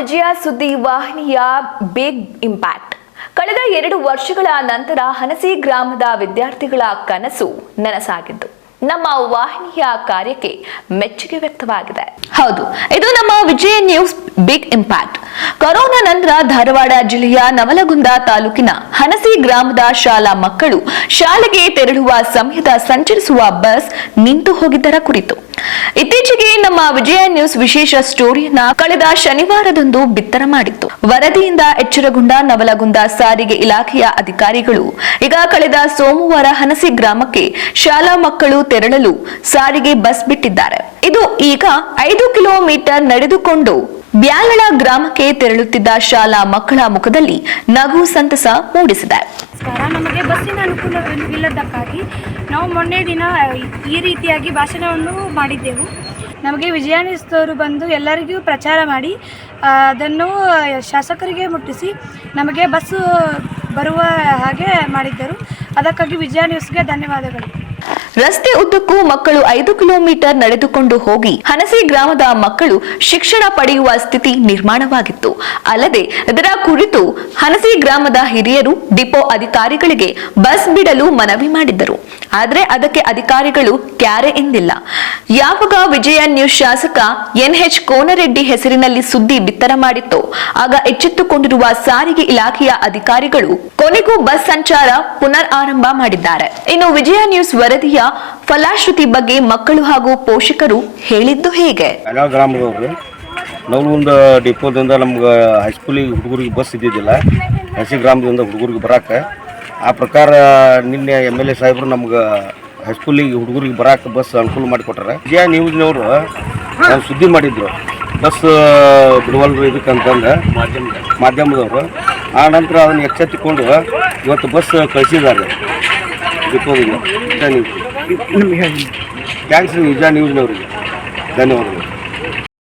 ವಿಜಯ ಸುದ್ದಿ ವಾಹಿನಿಯ big impact. ಕಳೆದ 2 ವರ್ಷಗಳ ನಂತರ ಹನಸಿ ಗ್ರಾಮದ ವಿದ್ಯಾರ್ಥಿಗಳ ಕನಸು ನನಸಾಗಿದ್ದು ನಮ್ಮ ವಾಹಿನಿಯ ಕಾರ್ಯಕ್ಕೆ ಮೆಚ್ಚುಗೆ ವ್ಯಕ್ತವಾಗಿದೆ. ಹೌದು, ಇದು ನಮ್ಮ ವಿಜಯ ನ್ಯೂಸ್ ಬಿಗ್ ಇಂಪ್ಯಾಕ್ಟ್. ಕೊರೋನಾ ನಂತರ ಧಾರವಾಡ ಜಿಲ್ಲೆಯ ನವಲಗುಂದ ತಾಲೂಕಿನ ಹನಸಿ ಗ್ರಾಮದ ಶಾಲಾ ಮಕ್ಕಳು ಶಾಲೆಗೆ ತೆರಳುವ ಸಮಯದ ಸಂಚರಿಸುವ ಬಸ್ ನಿಂತು ಹೋಗಿದ್ದರ ಕುರಿತು ಇತ್ತೀಚೆಗೆ ನಮ್ಮ ವಿಜಯ ನ್ಯೂಸ್ ವಿಶೇಷ ಸ್ಟೋರಿಯನ್ನ ಕಳೆದ ಶನಿವಾರದಂದು ಬಿತ್ತರ ಮಾಡಿತ್ತು. ವರದಿಯಿಂದ ಎಚ್ಚರಗೊಂಡ ನವಲಗುಂದ ಸಾರಿಗೆ ಇಲಾಖೆಯ ಅಧಿಕಾರಿಗಳು ಈಗ ಕಳೆದ ಸೋಮವಾರ ಹನಸಿ ಗ್ರಾಮಕ್ಕೆ ಶಾಲಾ ಮಕ್ಕಳು ತೆರಳಲು ಸಾರಿಗೆ ಬಸ್ ಬಿಟ್ಟಿದ್ದಾರೆ. ಇದು ಈಗ 5 ಕಿಲೋಮೀಟರ್ ನಡೆದುಕೊಂಡು ಬ್ಯಾಲಳ ಗ್ರಾಮಕ್ಕೆ ತೆರಳುತ್ತಿದ್ದ ಶಾಲಾ ಮಕ್ಕಳ ಮುಖದಲ್ಲಿ ನಗು ಸಂತಸ ಮೂಡಿಸಿದೆ. ನಮಗೆ ಬಸ್ಸಿನ ಅನುಕೂಲವಿಲ್ಲದಕ್ಕಾಗಿ ನಾವು ಮೊನ್ನೆ ದಿನ ಈ ರೀತಿಯಾಗಿ ಭಾಷಣವನ್ನು ಮಾಡಿದ್ದೆವು. ನಮಗೆ ವಿಜಯ ನ್ಯೂಸ್ದವರು ಬಂದು ಎಲ್ಲರಿಗೂ ಪ್ರಚಾರ ಮಾಡಿ ಅದನ್ನು ಶಾಸಕರಿಗೆ ಮುಟ್ಟಿಸಿ ನಮಗೆ ಬಸ್ಸು ಬರುವ ಹಾಗೆ ಮಾಡಿದ್ದರು. ಅದಕ್ಕಾಗಿ ವಿಜಯ ನ್ಯೂಸ್ಗೆ ಧನ್ಯವಾದಗಳು. ರಸ್ತೆ ಉದ್ದಕ್ಕೂ ಮಕ್ಕಳು 5 ಕಿಲೋಮೀಟರ್ ನಡೆದುಕೊಂಡು ಹೋಗಿ ಹನಸಿ ಗ್ರಾಮದ ಮಕ್ಕಳು ಶಿಕ್ಷಣ ಪಡೆಯುವ ಸ್ಥಿತಿ ನಿರ್ಮಾಣವಾಗಿತ್ತು. ಅಲ್ಲದೆ ಇದರ ಕುರಿತು ಹನಸಿ ಗ್ರಾಮದ ಹಿರಿಯರು ಡಿಪೋ ಅಧಿಕಾರಿಗಳಿಗೆ ಬಸ್ ಬಿಡಲು ಮನವಿ ಮಾಡಿದ್ದರು. ಆದರೆ ಅದಕ್ಕೆ ಅಧಿಕಾರಿಗಳು ಕ್ಯಾರೆ ಎಂದಿಲ್ಲ. ಯಾವಾಗ ವಿಜಯ ನ್ಯೂಸ್ ಶಾಸಕ NH ಕೋನರೆಡ್ಡಿ ಹೆಸರಿನಲ್ಲಿ ಸುದ್ದಿ ಬಿತ್ತರ ಮಾಡಿತ್ತು, ಆಗ ಎಚ್ಚೆತ್ತುಕೊಂಡಿರುವ ಸಾರಿಗೆ ಇಲಾಖೆಯ ಅಧಿಕಾರಿಗಳು ಕೊನೆಗೂ ಬಸ್ ಸಂಚಾರ ಪುನರ್ ಆರಂಭ ಮಾಡಿದ್ದಾರೆ. ಇನ್ನು ವಿಜಯ ನ್ಯೂಸ್ ವರದಿಯ ಫಲಶ್ರುತಿ ಬಗ್ಗೆ ಮಕ್ಕಳು ಹಾಗೂ ಪೋಷಕರು ಹೇಳಿದ್ದು ಹೇಗೆ? ನವಲಗುಂದ ಡಿಪೋದಿಂದ ನಮ್ಗೆ ಹೈಸ್ಕೂಲಿಗೆ ಹುಡುಗರಿಗೆ ಬಸ್ ಇದ್ದಿದ್ದಿಲ್ಲ. ಹಸಿ ಗ್ರಾಮದಿಂದ ಹುಡುಗರಿಗೆ ಬರಾಕ ಆ ಪ್ರಕಾರ ನಿನ್ನೆ MLA ಸಾಹೇಬರು ನಮ್ಗೆ ಹೈಸ್ಕೂಲಿಗೆ ಹುಡುಗರಿಗೆ ಬರಾಕ ಬಸ್ ಅನುಕೂಲ ಮಾಡಿಕೊಟ್ಟಾರೆ. ವಿಜಯ ನ್ಯೂಸ್ನವರು ಸುದ್ದಿ ಮಾಡಿದ್ರು ಬಸ್ ಬಿಡುವಲ್ರು ಇದಕ್ಕಂತಂದು ಮಾಧ್ಯಮದವರು. ಆ ನಂತರ ಅದನ್ನು ಎಚ್ಚೆತ್ತುಕೊಂಡು ಇವತ್ತು ಬಸ್ ಕಳಿಸಿದ್ದಾರೆ ಡಿಪೋದಿಂದ. ಥ್ಯಾಂಕ್ಸ್ ವಿಜಯ ನ್ಯೂಸ್ನವರಿಗೆ ಧನ್ಯವಾದಗಳು.